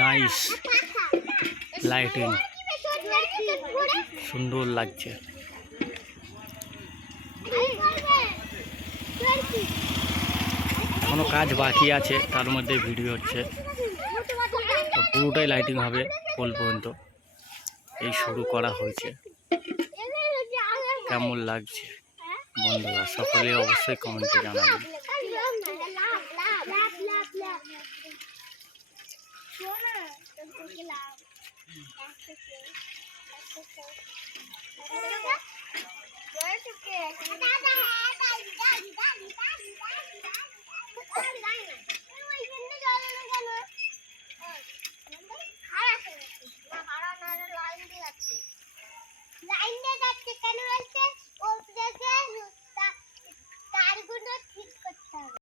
Nice lighting, সুন্দর লাগছে। এখনো কাজ বাকি আছে, তার মধ্যে ভিডিও হচ্ছে। তো পুরোটাই লাইটিং হবে পোল পর্যন্ত, এই শুরু করা হয়েছে। কেমন লাগছে বন্ধুরা, সকলে অবশ্যই কমেন্টে জানাবেন।